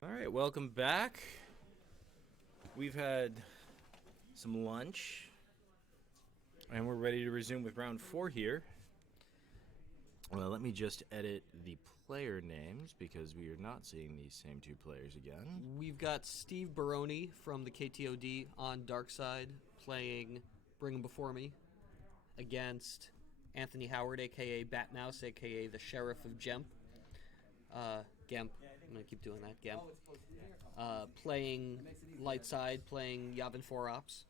All right, welcome back. We've had some lunch, and we're ready to resume with round 4 here. Well, let me just edit the player names because we are not seeing these same two players again. We've got Steve Baroni from the KTOD on Dark Side playing Bring 'Em Before Me against Anthony Howard, a.k.a. Batmouse, a.k.a. the Sheriff of Gemp. Gemp. I'm going to keep doing that. Gemp. Playing Light Side, playing Yavin 4 Ops.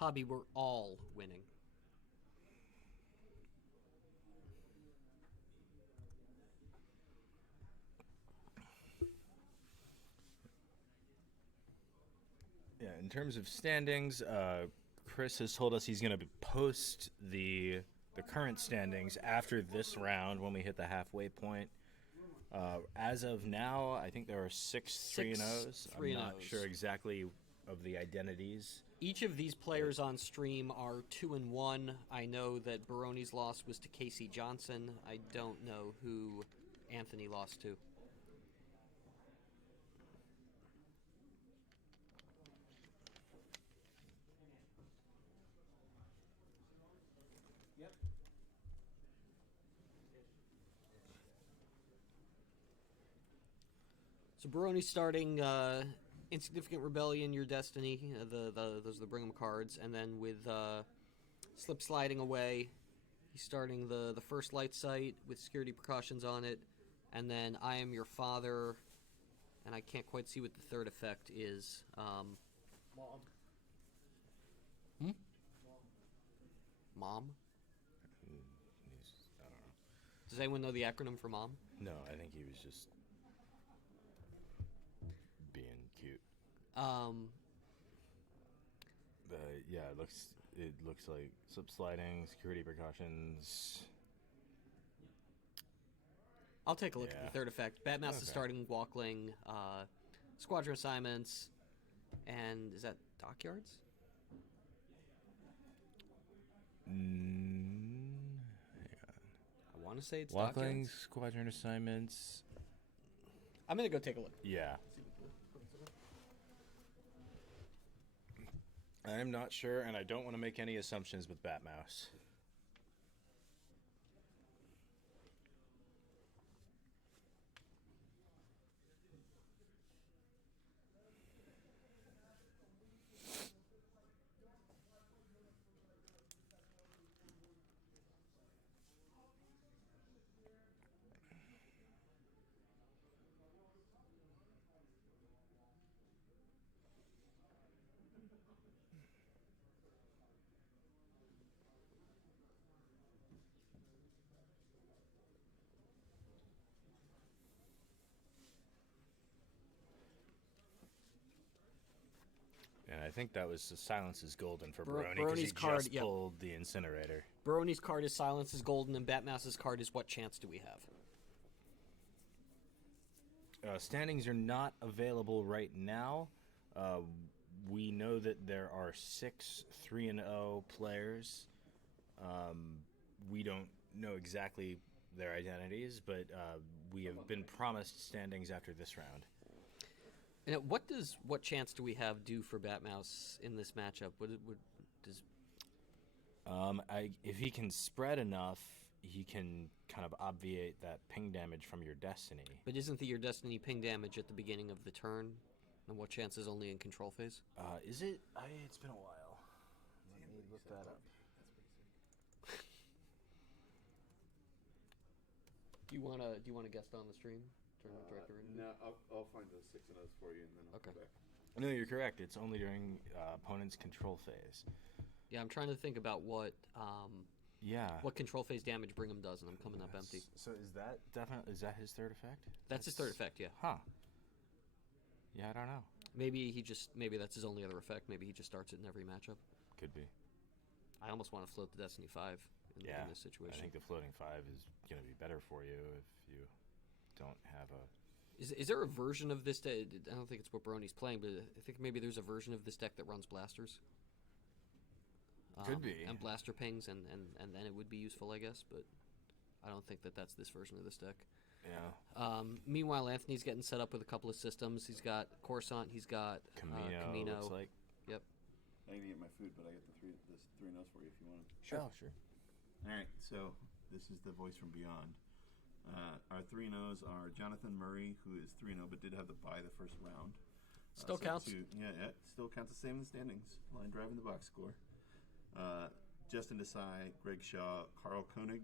Hobby, we're all winning. Yeah, in terms of standings, Chris has told us he's going to post the current standings after this round when we hit the halfway point. As of now, I think there are six 3-0s. I'm not sure exactly of the identities. Each of these players on stream are 2-1. I know that Baroni's loss was to Casey Johnson. I don't know who Anthony lost to. Yep. So Baroni's starting Insignificant Rebellion, Your Destiny. Those are the Bring 'em cards, and then with Slip Sliding Away, he's starting the first light sight with security precautions on it, and then I Am Your Father, and I can't quite see what the third effect is. Mom. Mom? I don't know. Does anyone know the acronym for Mom? No, I think he was just being cute. Yeah, it looks like slip sliding, security precautions. I'll take a look at the third effect. Batmouse is Okay. starting Walkling, Squadron Assignments, and is that Dockyards? Hang on. I want to say it's Walkling, Dockyards. squadron assignments. I'm going to go take a look. Yeah. I'm not sure, and I don't want to make any assumptions with Batmouse. And I think that was the Silence is Golden for Baroni because he Baroni's card, just pulled the Incinerator. Baroni's card is Silence is Golden, and Batmouse's card is What Chance Do We Have? Standings are not available right now. We know that there are 6 3-0 players. We don't know exactly their identities, but we have been promised standings after this round. And what does What Chance Do We Have do for Batmouse in this matchup? Does If he can spread enough, he can kind of obviate that ping damage from your Destiny. But isn't Your Destiny ping damage at the beginning of the turn? And What Chance is only in control phase? Is it? It's been a while. Let me look that up. Do you wanna guest on the stream? Turn the director in. No, I'll find the 6 and O's for you, and then I'll Okay. come back. No, you're correct. It's only during opponent's control phase. Yeah, I'm trying to think about what Yeah. control phase damage Bring 'em does, and I'm coming up empty. So is that definitely his third effect? That's his third effect, yeah. Huh. Yeah, I don't know. Maybe that's his only other effect. Maybe he just starts it in every matchup. Could be. I almost want to float the Destiny 5 in this situation. I think the floating 5 is going to be better for you if you don't have a... Is there a version of this deck? I don't think it's what Baroni's playing, but I think maybe there's a version of this deck that runs blasters. Could be. And blaster pings, and then it would be useful, I guess, but I don't think that that's this version of this deck. Yeah. Meanwhile, Anthony's getting set up with a couple of systems. He's got Coruscant, he's got Camino. Looks like. Yep. I need to get my food, but I got this three notes for you if you want them. Sure. Oh, sure. All right, so this is the voice from beyond. Our 3-0s are Jonathan Murray, who is 3-0 but did have the bye the first round. Still counts. Still counts the same in the standings. Line drive in the box score. Justin Desai, Greg Shaw, Carl Koenig,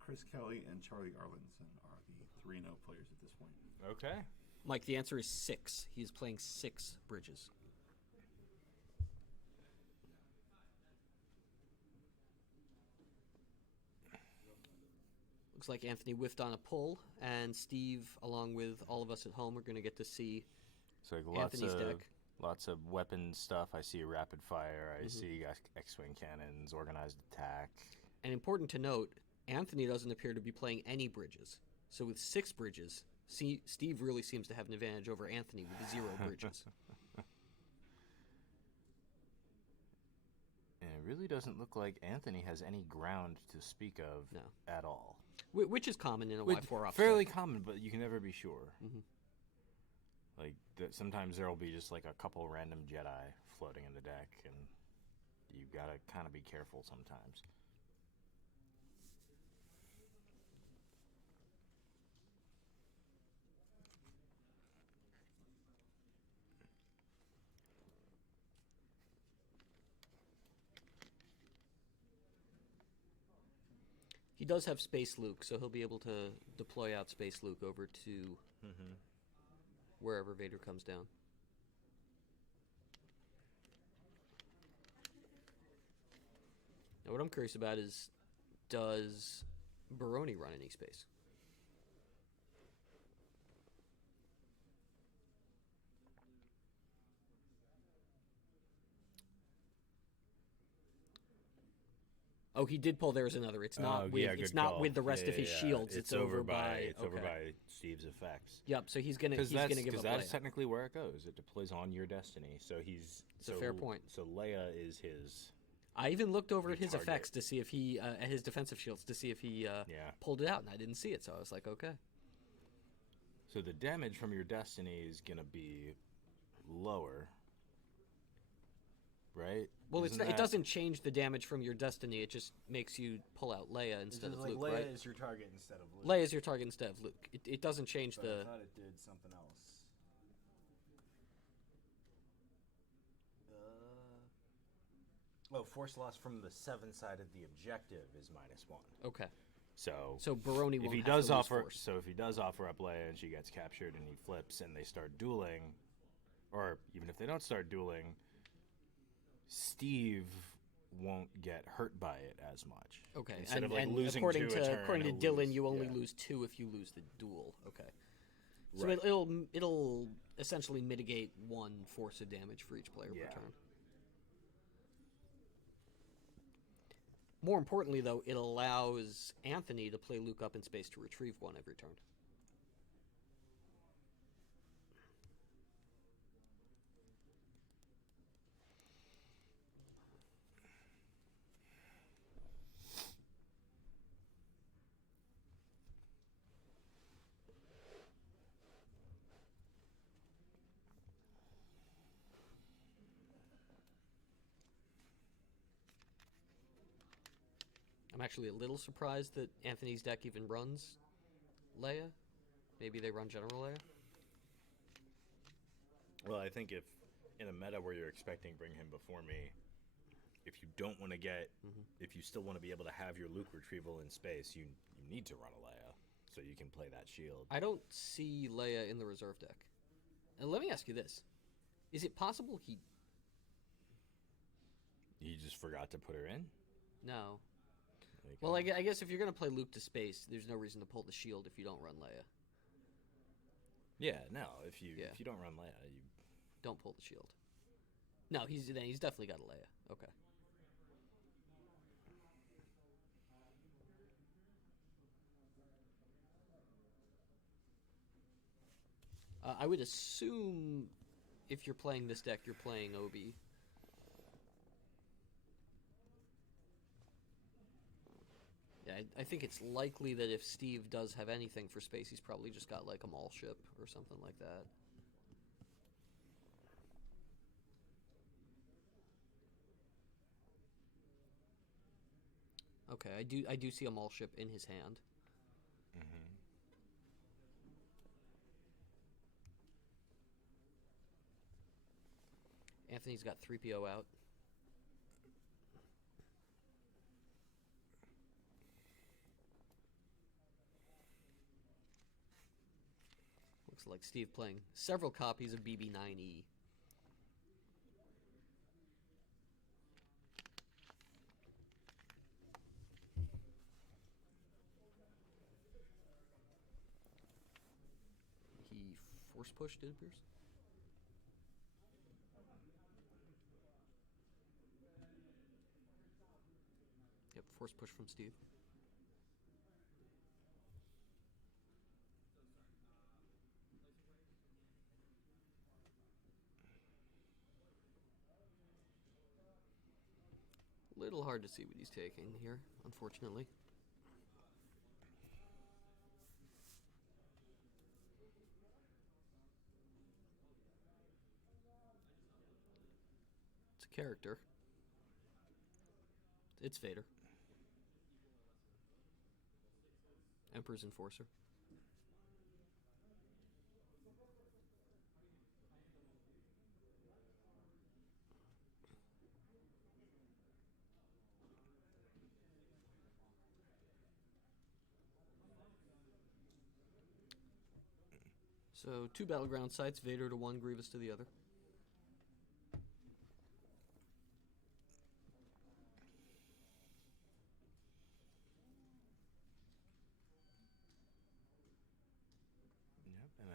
Chris Kelly, and Charlie Arlinson are the 3-0 players at this point. Okay. Mike, the answer is 6. He's playing 6 bridges. Looks like Anthony whiffed on a pull, and Steve, along with all of us at home, are going to get to see So like Anthony's deck. Lots of weapon stuff. I see rapid fire. I see X-wing cannons, organized attack. And important to note, Anthony doesn't appear to be playing any bridges. So with 6 bridges, Steve really seems to have an advantage over Anthony with 0 bridges. And it really doesn't look like Anthony has any ground to speak of at all. Which is common in a Y4O. Fairly common, but you can never be sure. Like, sometimes there will be just like a couple random Jedi floating in the deck, and you gotta kind of be careful sometimes. He does have Space Luke, so he'll be able to deploy out Space Luke over to wherever Vader comes down. Now, what I'm curious about is, does Baroni run any space? Oh, he did pull. There's another. It's not with. It's not with the rest of his shields. It's over by. It's over by Steve's effects. Yep. So he's gonna. He's gonna give up. Because that's technically where it goes. It deploys on your destiny. So he's. It's a fair point. So Leia is his. I even looked over at his target. effects to see if he at his defensive shields to see if he pulled it out, and I didn't see it. So I was like, okay. So the damage from your destiny is gonna be lower. Right? Well, it doesn't change the damage from your destiny. It just makes you pull out Leia instead of Luke, Leia right? is your target instead of Luke. Leia is your target instead of Luke. It doesn't change But the... I thought it did something else. Force loss from the 7 side of the objective is -1. Okay. So Baroni won't if he have does to lose offer, force. so if he does offer up Leia and she gets captured and he flips and they start dueling, or even if they don't start dueling, Steve won't get hurt by it as much. Okay, Instead and, of like and losing according 2 to a turn, according to he'll Dylan, lose- you only yeah. lose 2 if you lose the duel. Okay, so Right. it'll essentially mitigate 1 force of damage for each player per turn. More importantly, though, it allows Anthony to play Luke up in space to retrieve 1 every turn. I'm actually a little surprised that Anthony's deck even runs Leia. Maybe they run General Leia. Well, I think if in a meta where you're expecting bring him before me, if you don't want to get, if you still want to be able to have your Luke retrieval in space, you need to run a Leia so you can play that shield. I don't see Leia in the reserve deck. And let me ask you this. Is it possible he... You just forgot to put her in? No. Like, Well, I guess if you're going to play Luke to space, there's no reason to pull the shield if you don't run Leia. yeah, no. If you don't run Leia, you Don't pull the shield. No, he's definitely got a Leia. Okay. I would assume if you're playing this deck, you're playing Obi. Okay, I think it's likely that if Steve does have anything for space, he's probably just got like a mall ship or something like that. Okay, I do see a mall ship in his hand. Mm-hmm. Anthony's got 3PO out. Looks like Steve playing several copies of BB9E. He force pushed, it appears. Yep, force push from Steve. Little hard to see what he's taking here, unfortunately. It's a character. It's Vader. Emperor's Enforcer. So 2 battleground sites, Vader to 1, Grievous to the other. Yep, and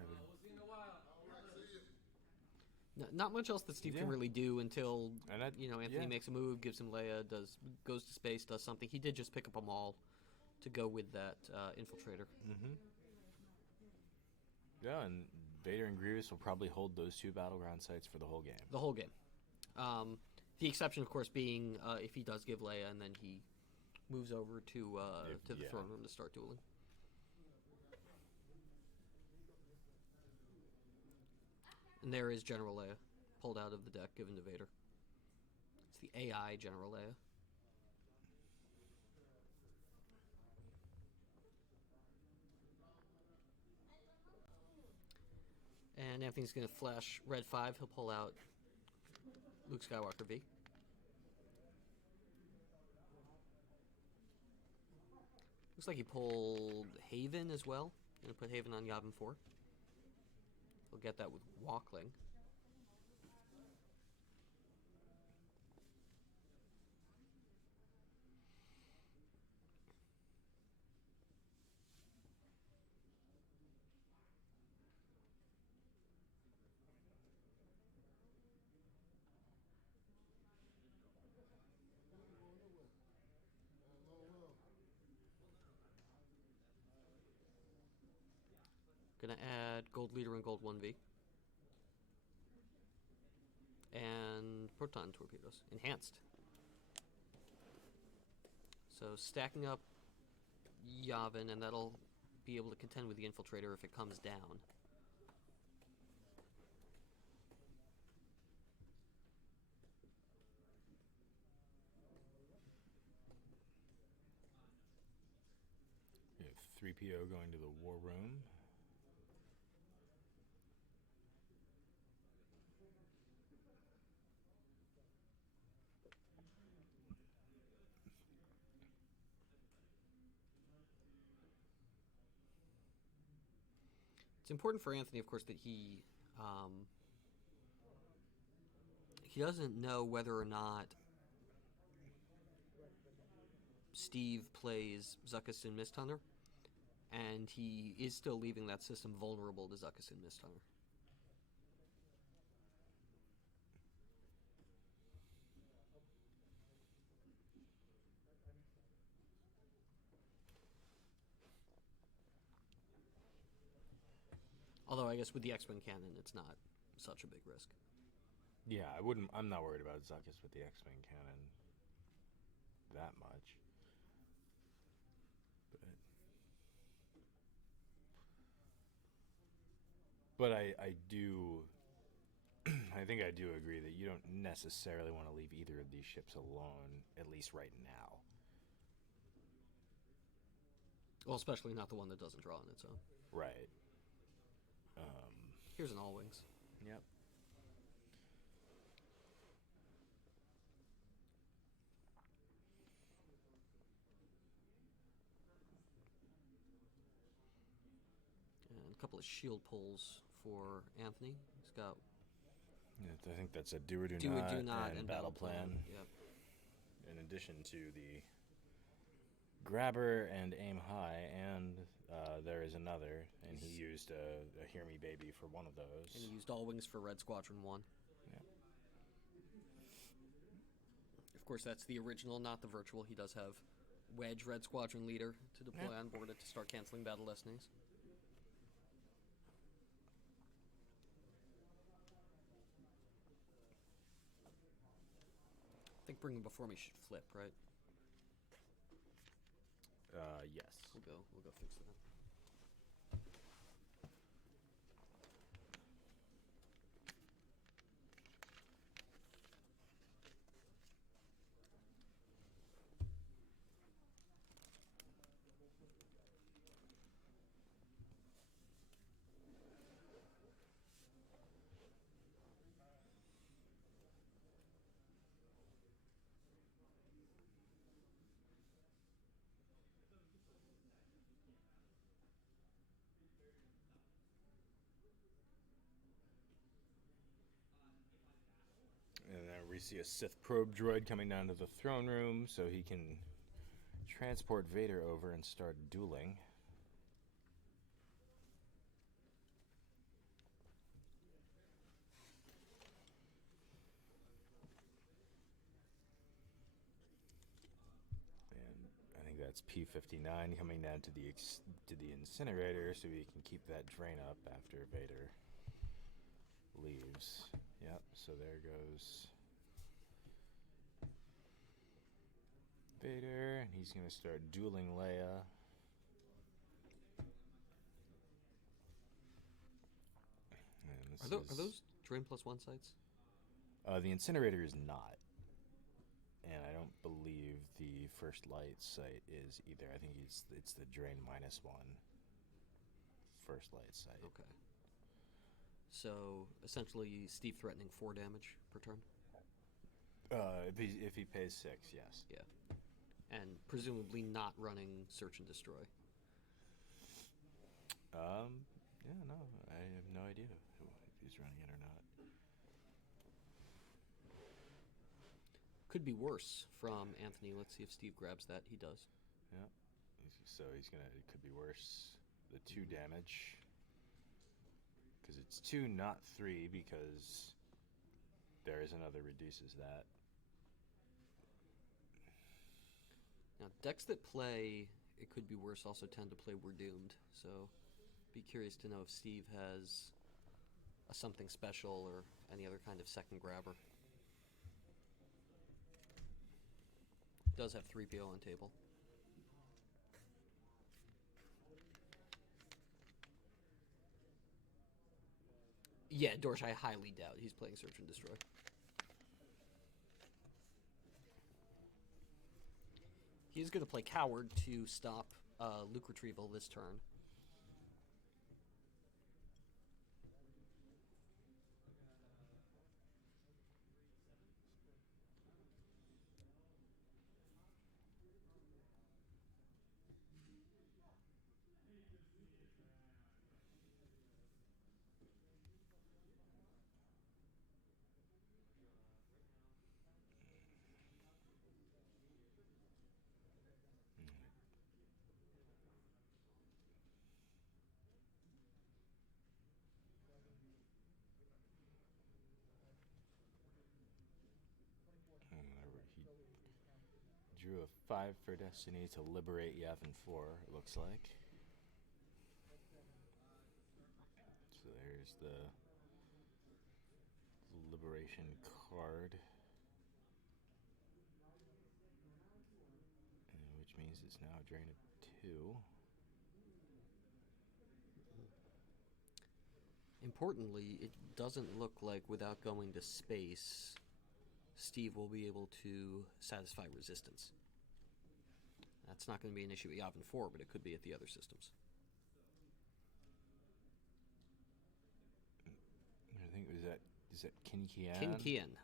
I would, Not much else that Steve can Yeah. really do until and I, Anthony yeah. makes a move, gives him Leia, goes to space, does something. He did just pick up a maul to go with that infiltrator. Mm-hmm. Yeah, and Vader and Grievous will probably hold those 2 battleground sites for the whole game. The whole game. The exception, of course, being if he does give Leia and then he moves over to the Yeah. throne room to start dueling. And there is General Leia, pulled out of the deck, given to Vader. It's the AI General Leia. And Anthony's going to flash red 5. He'll pull out Luke Skywalker V. Looks like he pulled Haven as well. Going to put Haven on Yavin 4. He'll get that with Walkling. Gonna add Gold Leader and Gold 1V. And Proton Torpedoes. Enhanced. So stacking up Yavin, and that'll be able to contend with the Infiltrator if it comes down. We have 3PO going to the war room. It's important for Anthony, of course, that he doesn't know whether or not Steve plays Zuckuss and Mist Hunter, and he is still leaving that system vulnerable to Zuckuss and Mist Hunter. Although I guess with the X-Wing cannon, it's not such a big risk. Yeah, I'm not worried about Zuckuss with the X-Wing cannon. that much. But I do, I think I do agree that you don't necessarily want to leave either of these ships alone, at least right now. Well, especially not the one that doesn't draw on its own. Right. Here's an all wings. Yep. And a couple of shield pulls for Anthony. He's got I think that's a do or do, do not, or do not and battle plan. Yep. In addition to the grabber and aim high, and there is another, and he used a hear me baby for one of those. And he used all wings for Red Squadron 1. Yeah. Of course, that's the original, not the virtual. He does have Wedge Red Squadron leader to deploy on board it to start canceling battle destinies. I think bringing before me should flip, right? Yes. We'll go fix that. And then we see a Sith probe droid coming down to the throne room so he can transport Vader over and start dueling. And I think that's P-59 coming down to the incinerator so he can keep that drain up after Vader leaves. Yep, so there goes Vader, and he's going to start dueling Leia. Are those Drain +1 sites? The incinerator is not. And I don't believe the first light site is either. I think it's the Drain -1 first light site. Okay. So, essentially, Steve threatening 4 damage per turn? If he pays 6, yes. Yeah. And presumably not running Search and Destroy. Yeah, no, I have no idea if he's running it or not. Could be worse from Anthony. Let's see if Steve grabs that. He does. Yeah. So it could be worse. The 2 damage. Because it's 2, not 3, because there is another reduces that. Now, decks that play It Could Be Worse also tend to play We're Doomed. So, be curious to know if Steve has a something special or any other kind of second grabber. Does have 3PO on table. Yeah, Dorsch, I highly doubt he's playing Search and Destroy. He's going to play Coward to stop Luke retrieval this turn. He drew a 5 for Destiny to liberate Yavin 4, it looks like. So there's the liberation card. is now a drain of 2. Importantly, it doesn't look like without going to space, Steve will be able to satisfy resistance. That's not going to be an issue at Yavin 4, but it could be at the other systems. I think is that Kinkian? Kinkian.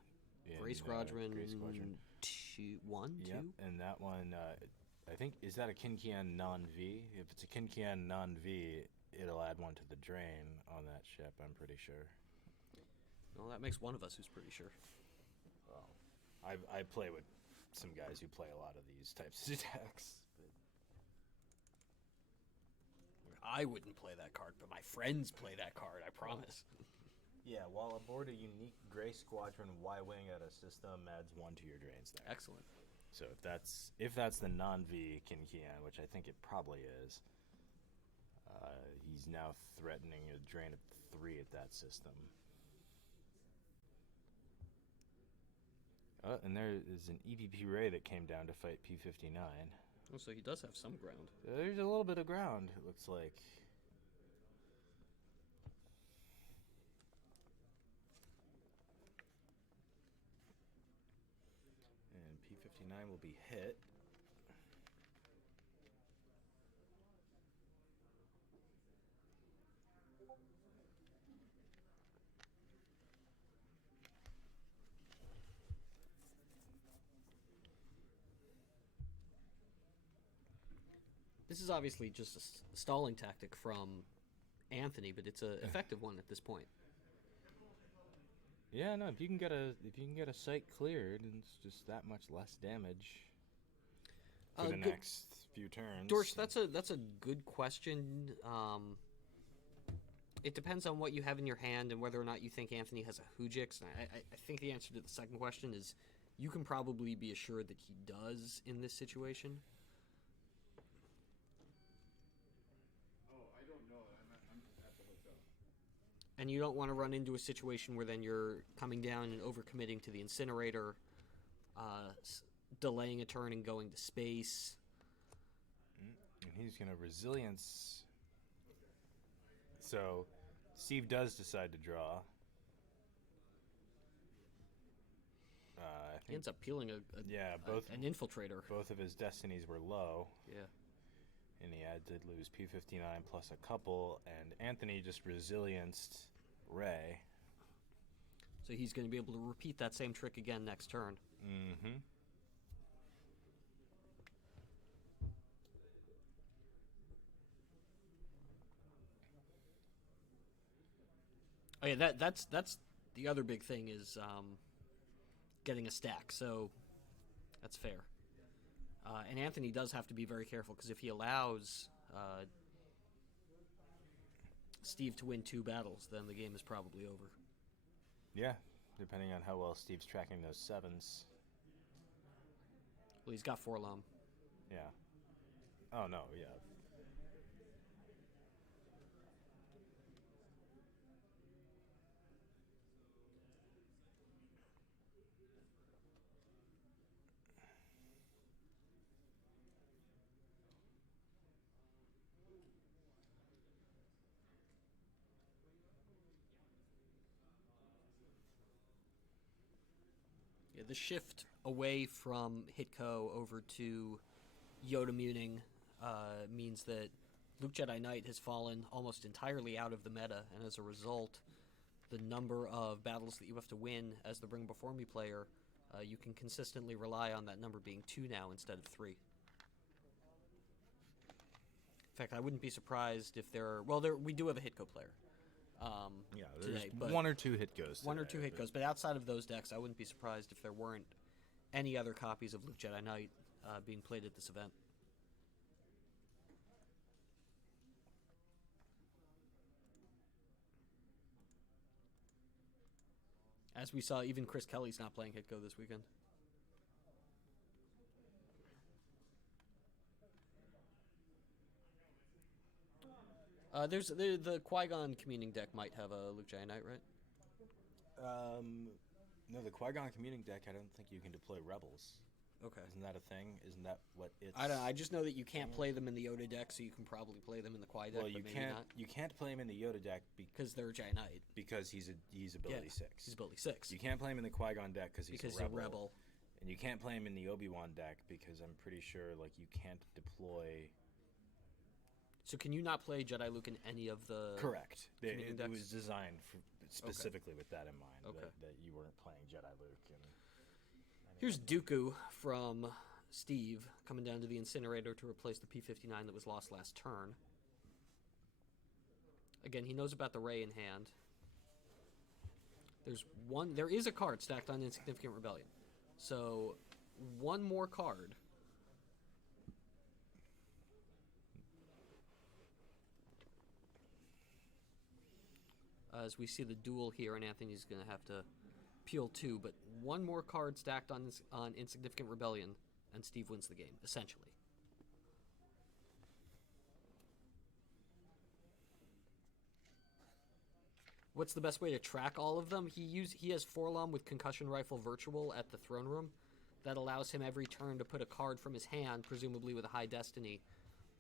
In, Gray Squadron, Gray Squadron. 1, 2? Yep, and that one, I think, is that a Kinkian non-V? If it's a Kinkian non-V, it'll add 1 to the drain on that ship, I'm pretty sure. Well, that makes one of us who's pretty sure. Well, I play with some guys who play a lot of these types of decks. But I wouldn't play that card, but my friends play that card, I promise. yeah, while aboard a unique Gray Squadron Y-Wing at a system adds 1 to your drains there. Excellent. So if that's the non-V Kinkian, which I think it probably is, he's now threatening a drain of 3 at that system. And there is an EPP Ray that came down to fight P-59. Oh, so he does have some ground. There's a little bit of ground, it looks like. And P-59 will be hit. This is obviously just a stalling tactic from Anthony, but it's an effective one at this point. Yeah, no. If you can get a site cleared, it's just that much less damage for the next few turns. Dorsch, that's a good question. It depends on what you have in your hand and whether or not you think Anthony has a Hujix. I think the answer to the second question is you can probably be assured that he does in this situation. And you don't want to run into a situation where then you're coming down and overcommitting to the incinerator, delaying a turn and going to space. And he's going to resilience. So Steve does decide to draw. He ends up peeling an infiltrator. Both of his destinies were low. Yeah. And he did lose P-59 plus a couple, and Anthony just resilienced Ray. So he's going to be able to repeat that same trick again next turn. Mm-hmm. Oh yeah, that's the other big thing is getting a stack. So that's fair. And Anthony does have to be very careful because if he allows Steve to win 2 battles, then the game is probably over. Yeah, depending on how well Steve's tracking those 7s. Well, he's got 4 Lum. Yeah. Oh, no, yeah. Yeah, the shift away from Hitco over to Yoda Muning means that Luke Jedi Knight has fallen almost entirely out of the meta, and as a result, the number of battles that you have to win as the Bring Before Me player, you can consistently rely on that number being 2 now instead of 3. In fact, I wouldn't be surprised if there are... Well, we do have a Hitco player. Yeah, there's today, 1 or 2 hit goes. One or 2 hit goes, but outside of those decks, I wouldn't be surprised if there weren't any other copies of Luke Jedi Knight being played at this event. As we saw, even Chris Kelly's not playing Hitco this weekend. There's the Qui-Gon communing deck might have a Luke Jedi Knight, right? No, the Qui-Gon commuting deck, I don't think you can deploy Rebels. Okay. Isn't that a thing? Isn't that what it's? I don't know. I just know that you can't play them in the Yoda deck, so you can probably play them in the Kwai deck. Well, but you maybe can't. not. You can't play him in the Yoda deck Because they're a Giant Knight. because he's ability 6. He's ability 6. You can't play him in the Qui-Gon deck because he's because a he's rebel. a rebel. And you can't play him in the Obi-Wan deck because I'm pretty sure like you can't deploy. So can you not play Jedi Luke in any of the... Correct. Communion It decks? was designed specifically with that in mind. Okay. That you weren't playing Jedi Luke. Here's Dooku from Steve coming down to the Incinerator to replace the P-59 that was lost last turn. Again, he knows about the Ray in hand. There is a card stacked on Insignificant Rebellion. So, one more card. As we see the duel here, and Anthony's going to have to peel 2, but one more card stacked on Insignificant Rebellion, and Steve wins the game, essentially. What's the best way to track all of them? He has Forlom with Concussion Rifle Virtual at the Throne Room. That allows him every turn to put a card from his hand, presumably with a high destiny,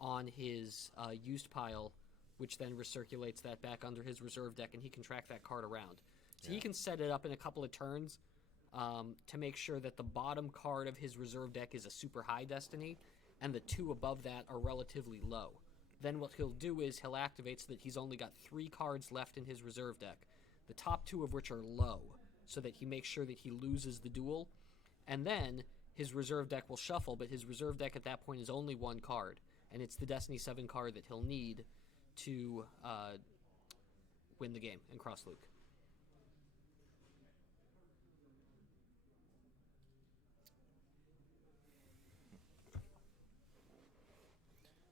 on his used pile, which then recirculates that back under his reserve deck, and he can track that card around. So he can set it up in a couple of turns to make sure that the bottom card of his reserve deck is a super high destiny, and the 2 above that are relatively low. Then what he'll do is he'll activate so that he's only got 3 cards left in his reserve deck, the top 2 of which are low, so that he makes sure that he loses the duel. And then his reserve deck will shuffle, but his reserve deck at that point is only 1 card, and it's the Destiny 7 card that he'll need to win the game and cross Luke.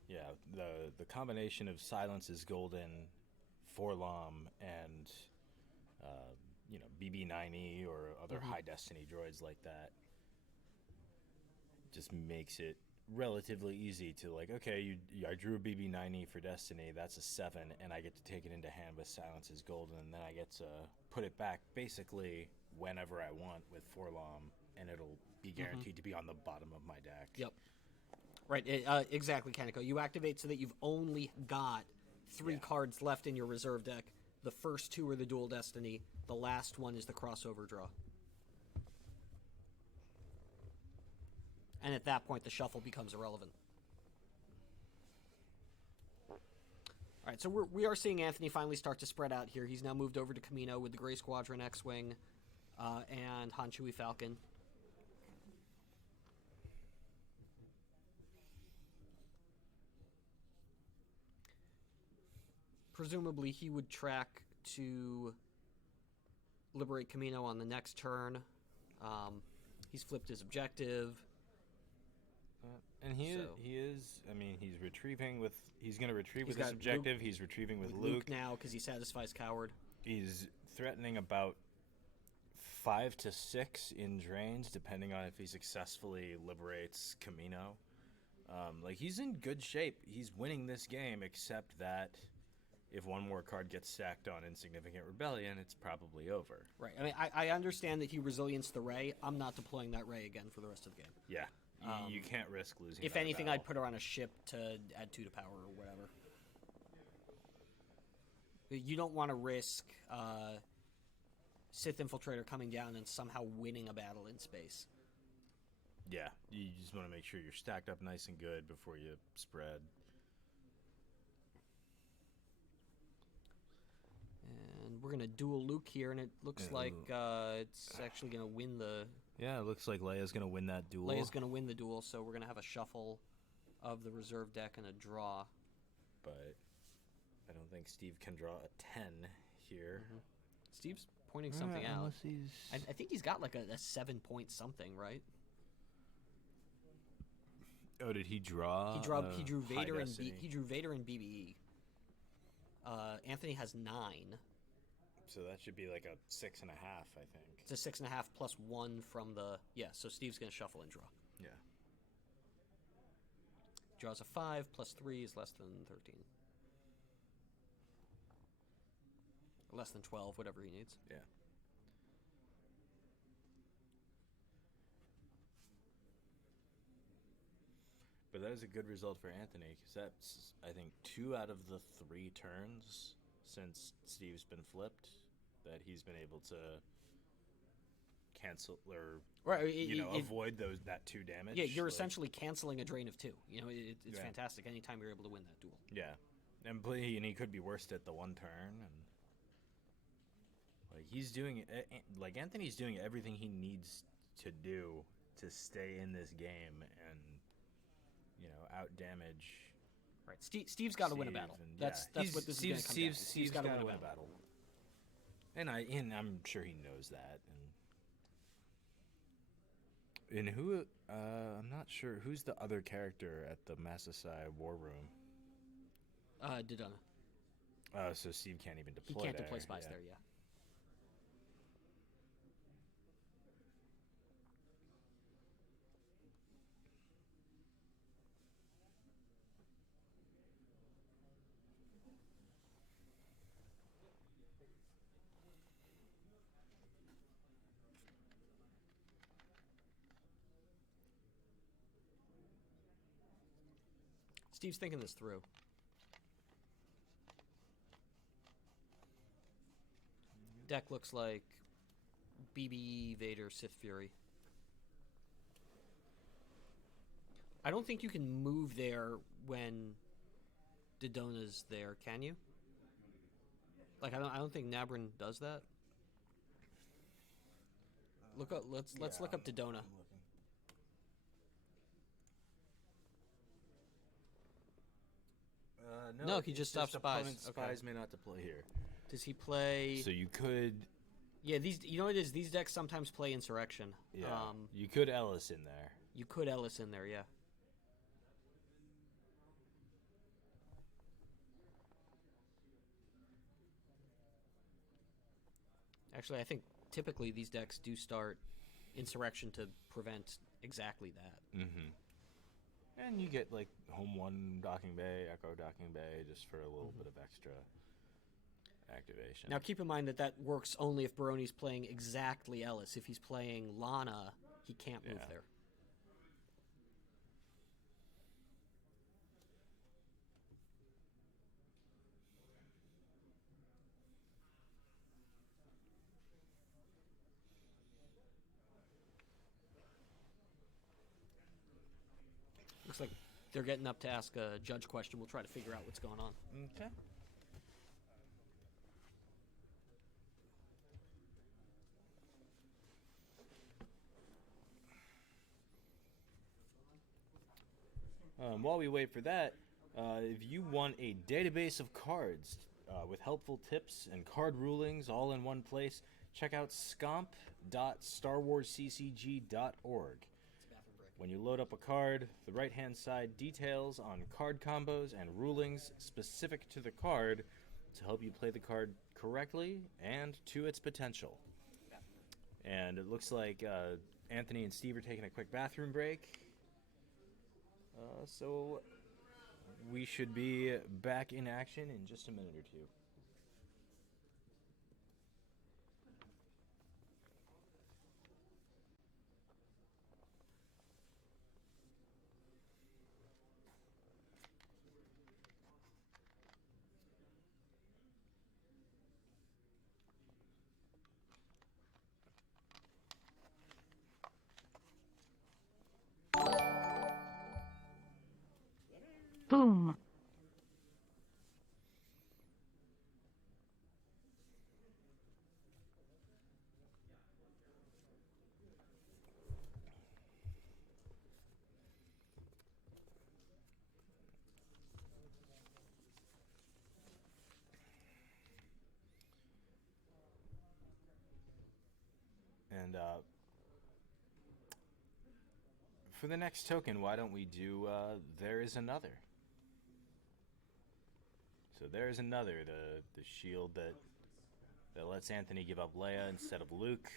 Yeah, the combination of Silence is Golden, Forlom, and BB9E or other high destiny droids like that just makes it relatively easy to okay, I drew a BB9E for destiny, that's a 7, and I get to take it into hand with Silence is Golden, and then I get to put it back basically whenever I want with Forlom, and it'll be guaranteed to be on the bottom of my deck. Yep. Right, exactly, Kaneko. You activate so that you've only got 3 cards left in your reserve deck. The first 2 are the dual destiny. The last one is the crossover draw. And at that point, the shuffle becomes irrelevant. All right, so we are seeing Anthony finally start to spread out here. He's now moved over to Camino with the Grey Squadron X-Wing and Han Chewie Falcon. Presumably, he would track to liberate Camino on the next turn. He's flipped his objective. And he is. I mean, he's retrieving with. He's going to retrieve with his objective. He's retrieving with Luke now because he satisfies Coward. He's threatening about 5 to 6 in drains, depending on if he successfully liberates Camino. He's in good shape. He's winning this game, except that if one more card gets stacked on Insignificant Rebellion, it's probably over. Right. I mean, I understand that he resilienced the Ray. I'm not deploying that Ray again for the rest of the game. Yeah. You can't risk losing. If anything, I'd put her on a ship to add 2 to power or whatever. You don't want to risk Sith Infiltrator coming down and somehow winning a battle in space. Yeah, you just want to make sure you're stacked up nice and good before you spread. And we're going to duel Luke here, and it looks like it's actually going to win the... Yeah, it looks like Leia's going to win that duel. Leia's going to win the duel, so we're going to have a shuffle of the reserve deck and a draw. But I don't think Steve can draw a 10 here. Mm-hmm. Steve's pointing something out. Unless he's... I think he's got like a 7-point something, right? Oh, did he draw? He drew Vader and BBE. Anthony has 9. So that should be like a 6.5, I think. It's a 6.5 plus 1 from the... Yeah, so Steve's going to shuffle and draw. Yeah. Draws a 5 plus 3 is less than 13. Less than 12, whatever he needs. Yeah. that is a good result for Anthony, because that's, I think, 2 out of the 3 turns since Steve's been flipped that he's been able to cancel or avoid that 2 damage. Yeah, you're essentially canceling a drain of 2. It's Yeah. fantastic anytime you're able to win that duel. Yeah, and he could be worst at the 1 turn, and he's doing Anthony's doing everything he needs to do to stay in this game and out damage. Right, Steve's got to win a Steve, battle. and, That's what this is going to come down to. Steve's got to win a battle. And I'm sure he knows that. And who I'm not sure who's the other character at the Masasai War Room. Dodona. So Steve can't even deploy. He can't deploy spies there. Yeah. Steve's thinking this through. Deck looks like BB, Vader, Sith Fury. I don't think you can move there when Dodona's there, can you? I don't think Nabrin does that. Look up. Let's look up Dodona. No, he just stops spies. Spies may not deploy here. Does he play? So you could. Yeah, these. You know what it is? These decks sometimes play Insurrection. Yeah. You could Ellis in there. You could Ellis in there, yeah. Actually, I think typically these decks do start Insurrection to prevent exactly that. Mm-hmm. And you get Home 1 Docking Bay, Echo Docking Bay, just for a little bit of extra activation. Now keep in mind that works only if Baroni's playing exactly Ellis. If he's playing Lana, he can't move there. Looks like they're getting up to ask a judge question. We'll try to figure out what's going on. Okay. While we wait for that, if you want a database of cards with helpful tips and card rulings all in one place, check out scomp.starwarsccg.org. When you load up a card, the right-hand side details on card combos and rulings specific to the card to help you play the card correctly and to its potential. And it looks like Anthony and Steve are taking a quick bathroom break. So we should be back in action in just a minute or two. Boom. And for the next token, why don't we do There Is Another? So there is another, the shield that lets Anthony give up Leia instead of Luke.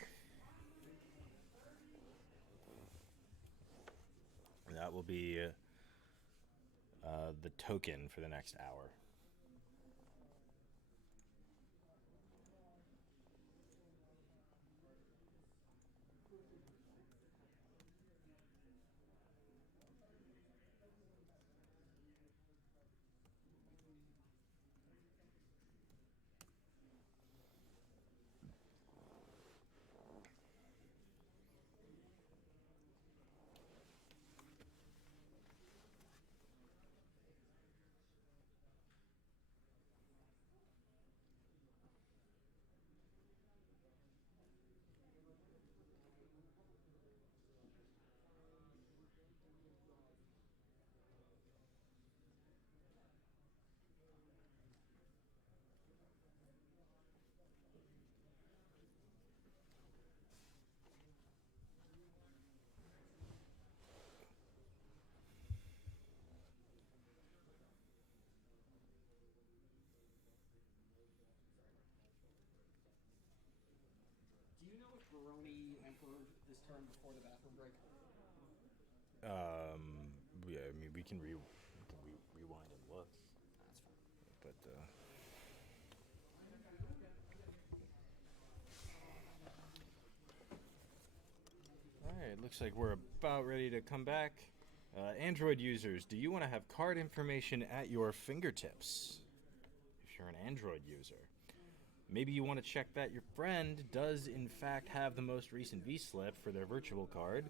That will be the token for the next hour. for this turn before the bathroom break? Yeah, I mean, we can rewind and look. That's fine. But, Alright, looks like we're about ready to come back. Android users, do you want to have card information at your fingertips? If you're an Android user. Maybe you want to check that your friend does in fact have the most recent V-slip for their virtual card,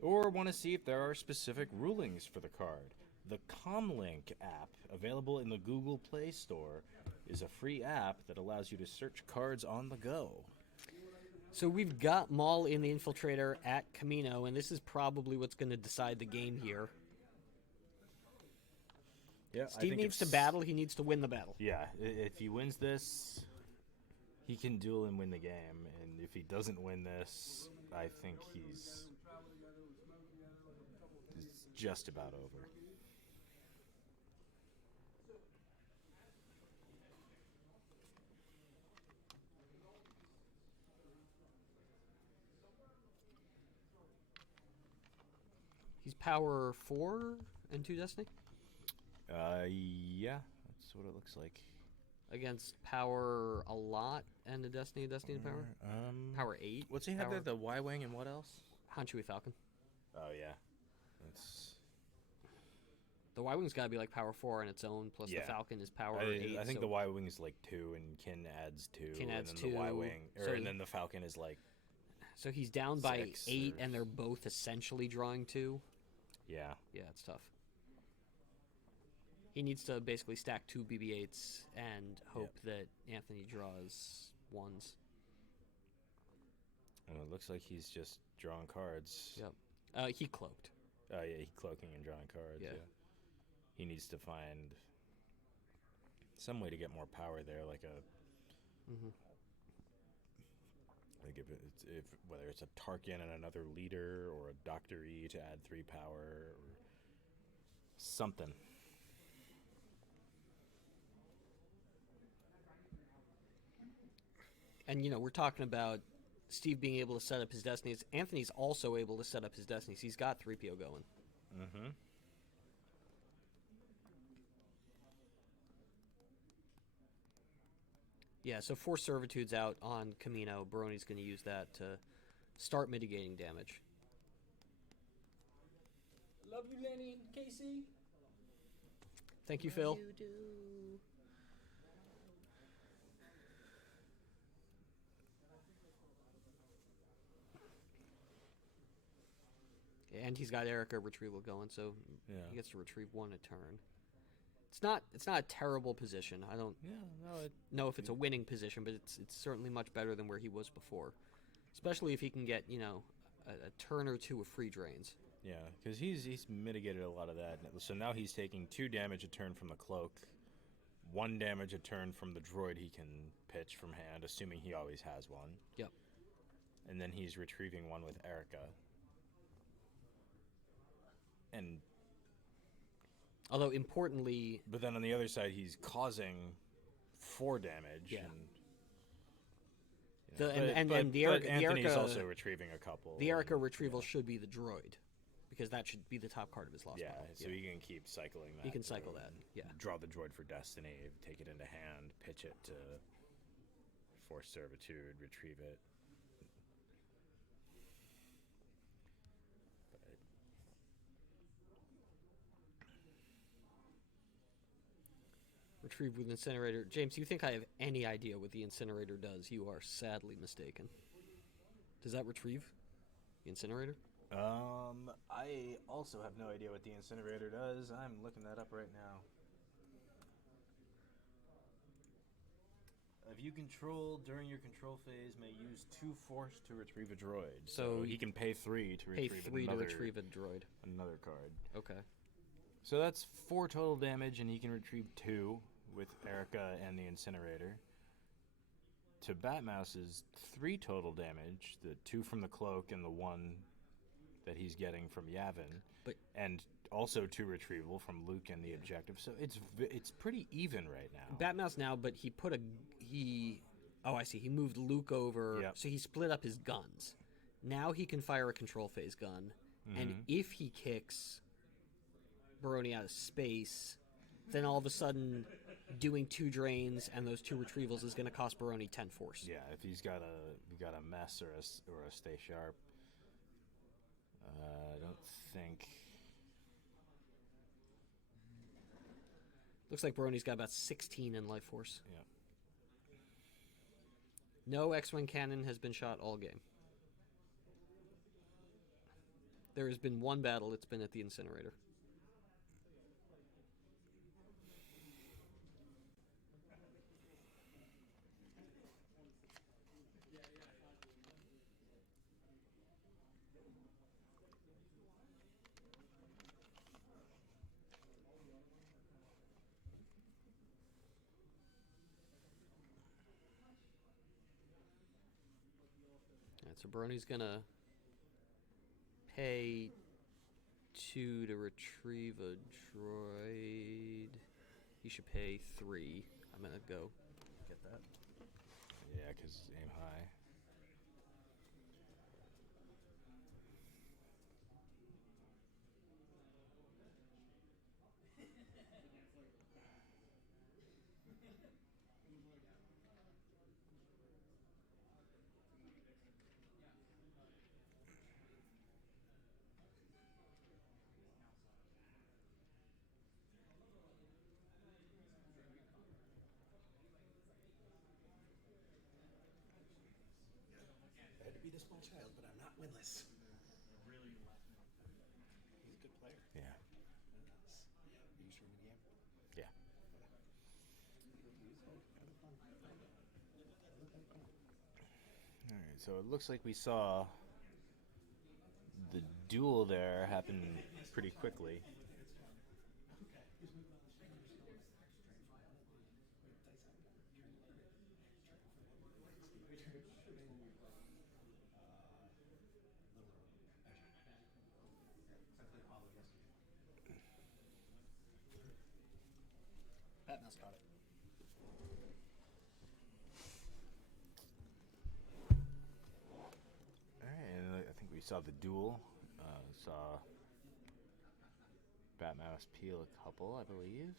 or want to see if there are specific rulings for the card. The Comlink app, available in the Google Play Store, is a free app that allows you to search cards on the go. So we've got Maul in the Infiltrator at Camino, and this is probably what's going to decide the game here. Yeah, Steve needs to battle. He needs to win the battle. Yeah, if he wins this, he can duel and win the game. And if he doesn't win this, I think it's just about over. He's power 4 and 2 Destiny? Yeah, that's what it looks like. Against power a lot and a Destiny power? Power 8? What's he have there? The Y-Wing and what else? Hanshui Falcon. Oh, yeah. That's... The Y-Wing's got to be like power 4 on its own, plus Yeah. the Falcon is power 8. I think so the Y-Wing is like 2, and Kin adds 2. Kin adds and then 2, the Y-Wing, so and then the Falcon is like... So he's down by 6 8, or- and they're both essentially drawing 2. Yeah. Yeah, it's tough. He needs to basically stack 2 BB-8s and hope that Anthony draws 1s. And it looks like he's just drawing cards. Yep. He cloaked. Oh, yeah, he's cloaking and drawing cards. Yeah. Yeah. He needs to find some way to get more power there, like a... Mm-hmm. Like if whether it's a Tarkin and another leader, or a Dr. E to add 3 power, or something. And, you know, we're talking about Steve being able to set up his Destinies. Anthony's also able to set up his Destinies. He's got 3PO going. Mm-hmm. Yeah, so 4 Servitudes out on Camino. Baroni's going to use that to start mitigating damage. Love you, Lenny and Casey. Thank you, Phil. You do. And he's got Erica retrieval going, so Yeah. he gets to retrieve 1 a turn. It's not a terrible position. I don't know if it's a winning position, but it's certainly much better than where he was before. Especially if he can get, you know, a turn or 2 of free drains. Yeah, because he's mitigated a lot of that. So now he's taking 2 damage a turn from the cloak, 1 damage a turn from the droid he can pitch from hand, assuming he always has one. Yep. And then he's retrieving 1 with Erica. And Although, importantly... but then on the other side, he's causing 4 damage. Yeah. And, the but Anthony's Erica, also retrieving a couple. The Erica and, retrieval should be the droid, because that should be the top card of his lost Yeah, model. so he can keep cycling that. He can cycle through that, and yeah. Draw the droid for destiny, take it into hand, pitch it to force servitude, retrieve it. Retrieve with Incinerator. James, you think I have any idea what the Incinerator does? You are sadly mistaken. Does that retrieve the Incinerator? I also have no idea what the incinerator does. I'm looking that up right now. A view control during your control phase may use 2 force to retrieve a droid. So he can pay 3 to Pay retrieve 3 another, to retrieve a droid. another card. Okay. So that's 4 total damage, and he can retrieve 2 with Erica and the incinerator. To Batmouse's 3 total damage, the 2 from the cloak and the 1 that he's getting from Yavin, and also 2 retrieval from Luke and the objective. So it's pretty even right now. Batmouse now, but he put oh, I see. He moved Luke over, Yep. so he split up his guns. Now he can fire a control phase gun, and if he kicks Baroni out of space, then all of a sudden doing 2 drains and those 2 retrievals is going to cost Baroni 10 force. Yeah, if he's got a mess or a stay sharp. I don't think. Looks like Baroni's got about 16 in life force. Yeah. No X-Wing cannon has been shot all game. There has been one battle, it's been at the incinerator. Alright, so Baroni's gonna pay 2 to retrieve a droid. He should pay 3. I'm gonna go get that. Yeah, because aim high. I had to be the small child, but I'm not winless. He's a good player. Yeah. You used to win the game? Yeah. All right, so it looks like we saw the duel there happen pretty quickly. Pat Mouse got it. All right, and I think we saw the duel. Saw Batmouse peel a couple, I believe.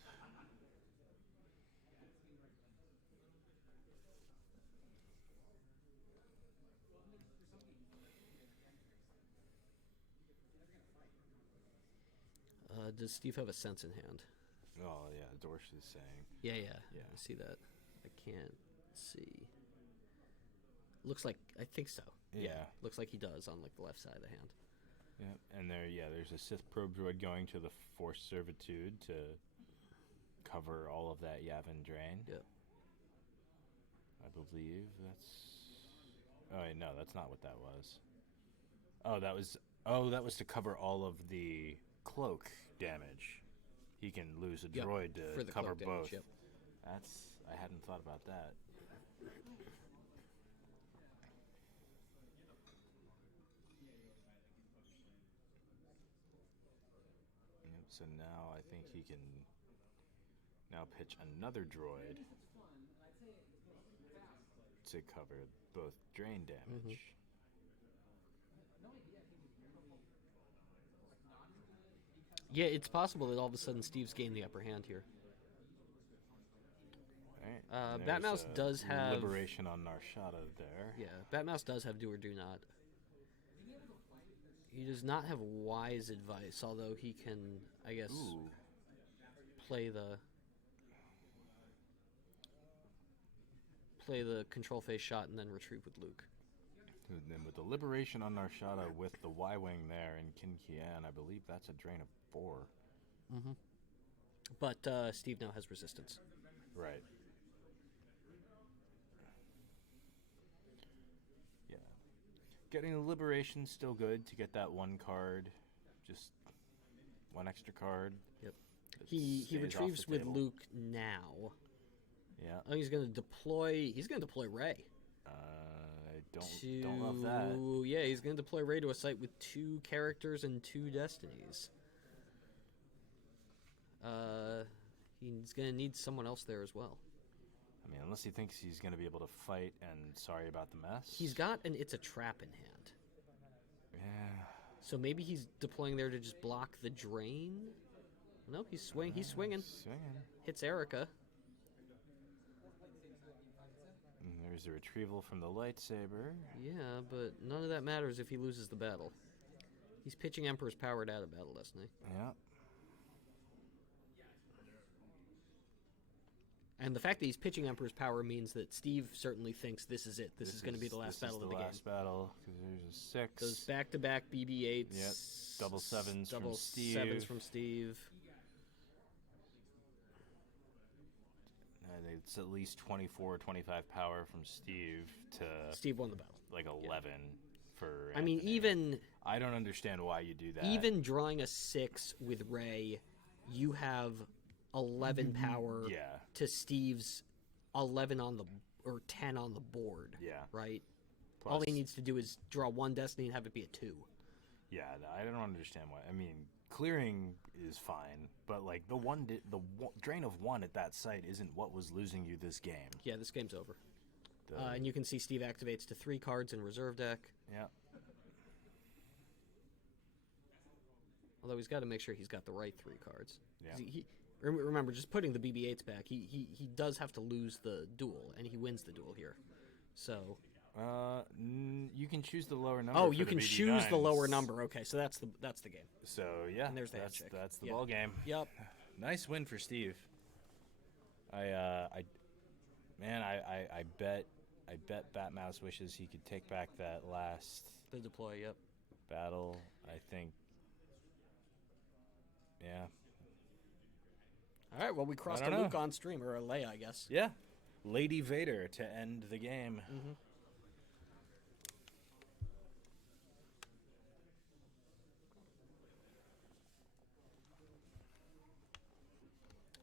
Does Steve have a sense in hand? Oh yeah, Dorsch is saying. Yeah. Yeah. I see that. I can't see. Looks like, I think so. Yeah. Looks like he does on like the left side of the hand. Yeah, and there's a Sith probe droid going to the Force Servitude to cover all of that Yavin drain. Yep. I believe that's. Oh wait, no, that's not what that was. Oh, that was to cover all of the cloak damage. He can lose a Yep, droid for to the cover cloak damage, both. yep. I hadn't thought about that. Yep, so now I think he can now pitch another droid to cover both drain damage. Yeah, it's possible that all of a sudden Steve's gained the upper hand here. Right. And Batmouse there's a does have- liberation on Narshada there. Yeah, Batmouse does have do or do not. He does not have wise advice, although he can, I guess, Ooh. play the control phase shot and then retrieve with Luke. And then with the liberation on Narshada with the Y-Wing there and Kin Kian, I believe that's a drain of 4. But Steve now has resistance. Right. Yeah. Getting the liberation still good to get that one card. Just one extra card. Yep. that He stays off retrieves the with table. Luke now. Yeah. Oh, he's gonna deploy Ray. I don't love that. Yeah, he's gonna deploy Ray to a site with 2 characters and 2 destinies. He's gonna need someone else there as well. I mean, unless he thinks he's going to be able to fight and sorry about the mess. He's got an It's a Trap in hand. Yeah. So maybe he's deploying there to just block the drain. No, he's swinging. Swinging. Hits Erica. And there's a retrieval from the lightsaber. Yeah, but none of that matters if he loses the battle. He's pitching Emperor's Power out of Battle Destiny. Yeah. And the fact that he's pitching Emperor's Power means that Steve certainly thinks this is it. This is going to be the last battle of the game. Last battle, because there's a 6. Goes back-to-back BB-8s. Yep. Double 7s double from Steve. 7s from Steve. It's at least 24, 25 power from Steve to Steve won the battle. like 11 for I mean, Anthony. even I don't understand why you do that. even drawing a 6 with Ray, you have 11 power Yeah. to Steve's 11 on the or 10 on the board. Yeah. Right. Plus, All he needs to do is draw 1 Destiny and have it be a 2. Yeah, I don't understand why. I mean, clearing is fine, but like the drain of 1 at that site isn't what was losing you this game. Yeah, this game's over. And you can see Steve activates to 3 cards in reserve deck. Yeah. Although he's got to make sure he's got the right 3 cards. Yeah. Remember, just putting the BB-8s back, he does have to lose the duel, and he wins the duel here. So. You can choose the lower number. Oh, for you the can BB9s. choose the lower number. Okay, so that's the game. So yeah, And there's the that's handshake. the Yeah. ball game. Yep. Nice win for Steve. I bet Batmouse wishes he could take back that last The deploy. Yep. battle. I think. Yeah. All right. Well, we crossed I a don't Luke know. on stream, or a Leia, I guess. Yeah. Lady Vader to end the game. Mm-hmm.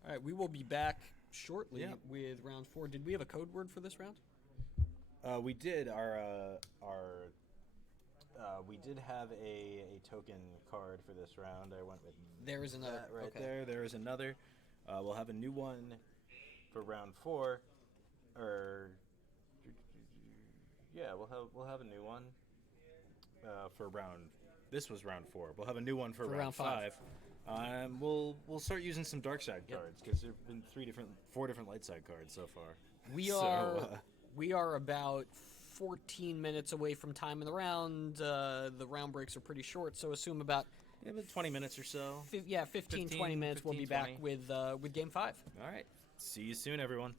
All right, we will be back shortly Yeah. with round 4. Did we have a code word for this round? We did we did have a token card for this round. I went with There is another. that right okay. there. There is another. We'll have a new one for round 4. Or yeah, we'll have a new one for round. This was round 4. We'll have a new one for round 5. We'll start using some dark side cards because there've been 4 different light side cards so far. We are about 14 minutes away from time in the round. The round breaks are pretty short, so assume about 20 minutes or so. 15, 20 minutes. We'll be 15, back with game 5. All right. See you soon, everyone.